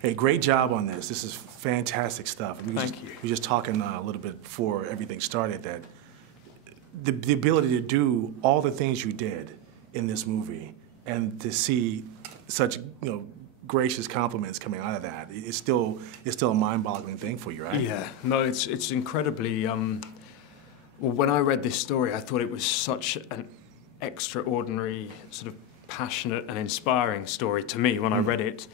Hey, great job on this. This is fantastic stuff. Thank you. We were just talking a little bit before everything started that the ability to do all the things you did in this movie and to see such gracious compliments coming out of that, it's still a mind-boggling thing for you, right? Yeah, no, it's incredibly. Well, when I read this story, I thought it was such an extraordinary, sort of passionate and inspiring story to me when I read it.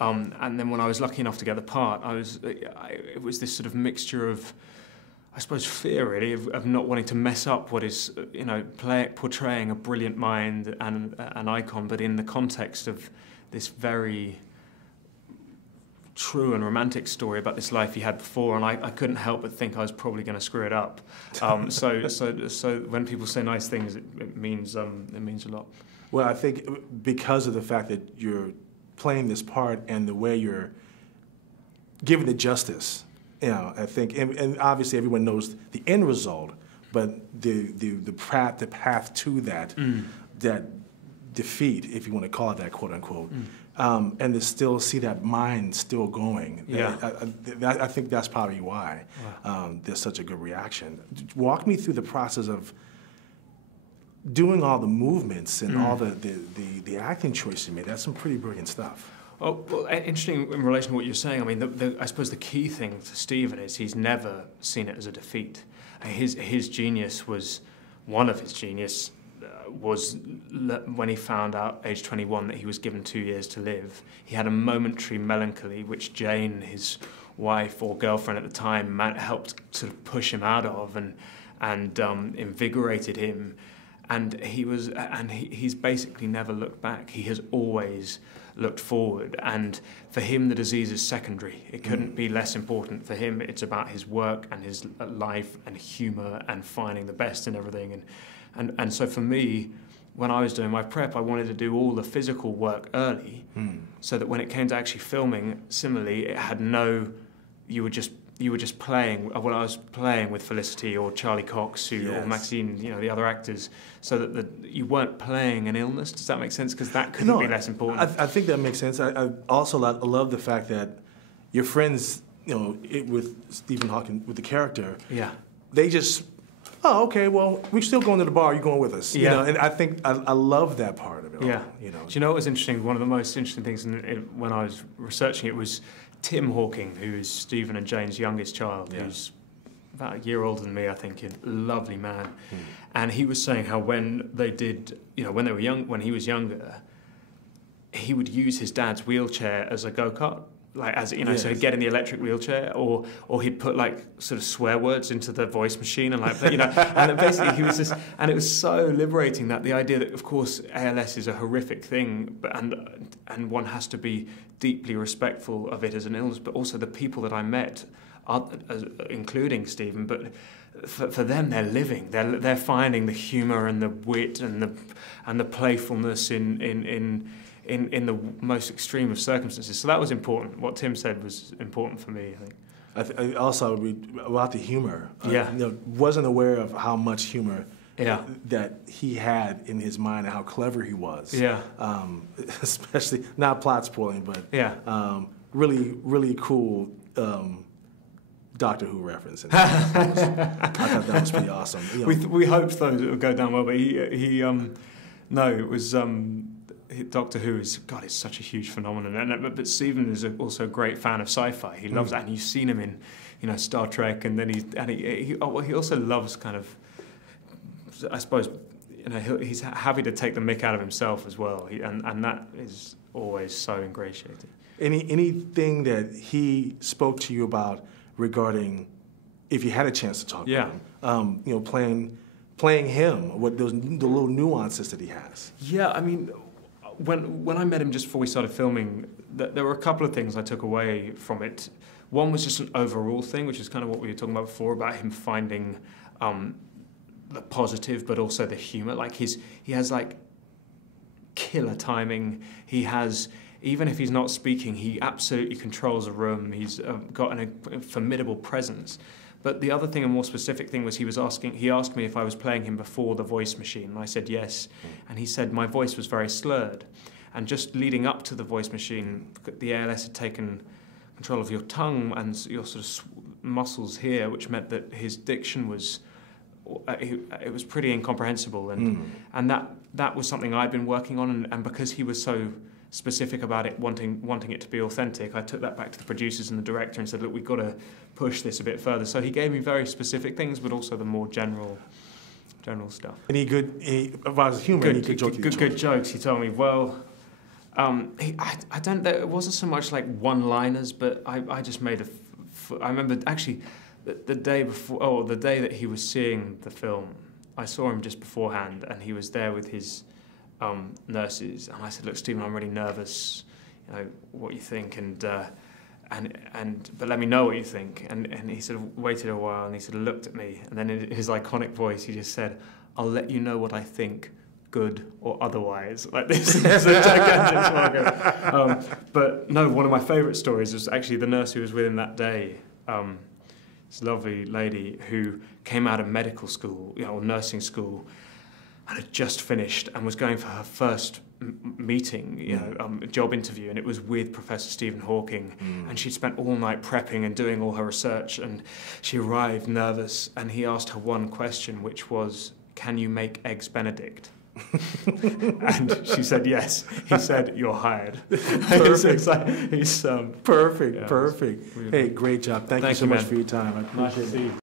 And then when I was lucky enough to get the part, it was this sort of mixture of, I suppose, fear really of not wanting to mess up what is, portraying a brilliant mind and an icon, but in the context of this very true and romantic story about this life he had before, and I couldn't help but think I was probably going to screw it up. So when people say nice things, it means a lot. Well, I think because of the fact that you're playing this part and the way you're giving it justice, I think, and obviously everyone knows the end result, but the path to that that defeat, if you want to call it that, quote unquote, and to still see that mind still going. Yeah. I think that's probably why there's such a good reaction. Walk me through the process of doing all the movements and all the acting choices you made. That's some pretty brilliant stuff. Oh, well, interesting in relation to what you're saying. I mean, I suppose the key thing to Stephen is he's never seen it as a defeat. His genius was, one of his genius was when he found out, age 21, that he was given 2 years to live. He had a momentary melancholy, which Jane, his wife or girlfriend at the time, helped sort of push him out of and invigorated him. And he's basically never looked back. He has always looked forward. And for him, the disease is secondary. It couldn't be less important. For him, it's about his work and his life and humour and finding the best in everything. And so for me, when I was doing my prep, I wanted to do all the physical work early, so that when it came to actually filming, similarly, it had no, you were just playing. Well, I was playing with Felicity or Charlie Cox or Maxine, the other actors, so that you weren't playing an illness. Does that make sense? Because that couldn't be less important. I think that makes sense. I also love the fact that your friends, with Stephen Hawking, with the character, they just, oh, okay, well, we're still going to the bar. You're going with us, And I think I love that part of it. Yeah. All, Do you know what was interesting? One of the most interesting things when I was researching it was Tim Hawking, who's Stephen and Jane's youngest child, who's about a year older than me, I think, a lovely man. And he was saying how when they did, when they were young, when he was younger, he would use his dad's wheelchair as a go-kart. So he'd get in the electric wheelchair, or he'd put sort of swear words into the voice machine and and basically he was just, and it was so liberating, that the idea that of course ALS is a horrific thing, but and one has to be deeply respectful of it as an illness, but also the people that I met, including Stephen, but for them they're living, they're finding the humour and the wit and the playfulness in the most extreme of circumstances. So that was important. What Tim said was important for me, I think. Also, about the humor. Wasn't aware of how much humor that he had in his mind and how clever he was. Especially, not plot spoiling, but really, really cool Doctor Who reference. I thought that was pretty awesome. We hoped, though, it would go down well, but it was... Doctor Who is, God, it's such a huge phenomenon. But Stephen is also a great fan of sci-fi. He loves that, and you've seen him in, Star Trek, and then he also loves kind of, I suppose, he's happy to take the mick out of himself as well, and that is always so ingratiating. Anything that he spoke to you about regarding, if you had a chance to talk to him, playing him, the little nuances that he has. Yeah, I mean, when I met him just before we started filming, there were a couple of things I took away from it. One was just an overall thing, which is kind of what we were talking about before, about him finding the positive, but also the humour. He has killer timing. He has, even if he's not speaking, he absolutely controls a room. He's got a formidable presence. But the other thing, a more specific thing, was he asked me if I was playing him before the voice machine, and I said yes. And he said my voice was very slurred. And just leading up to the voice machine, the ALS had taken control of your tongue and your sort of muscles here, which meant that his diction was it was pretty incomprehensible, and that was something I'd been working on, and because he was so specific about it, wanting it to be authentic, I took that back to the producers and the director and said, look, we've got to push this a bit further. So he gave me very specific things, but also the more general stuff. Any good, about his humor, any good jokes? Good jokes. He told me, well, I don't know, it wasn't so much like one-liners, but I just made I remember actually the day before, the day that he was seeing the film, I saw him just beforehand, and he was there with his nurses, and I said, look, Stephen, I'm really nervous, what you think, but let me know what you think. And he sort of waited a while, and he sort of looked at me, and then in his iconic voice, he just said, I'll let you know what I think, good or otherwise. Like this is a gigantic slogan. But no, one of my favourite stories was actually the nurse who was with him that day. This lovely lady who came out of medical school, or nursing school, and had just finished and was going for her first meeting, job interview, and it was with Professor Stephen Hawking. And she'd spent all night prepping and doing all her research, and she arrived nervous, and he asked her one question, which was, can you make eggs Benedict? And she said yes. He said, you're hired. Perfect. He's perfect. Yeah, Perfect. Hey, great job. Thank you so much for your time. I appreciate it.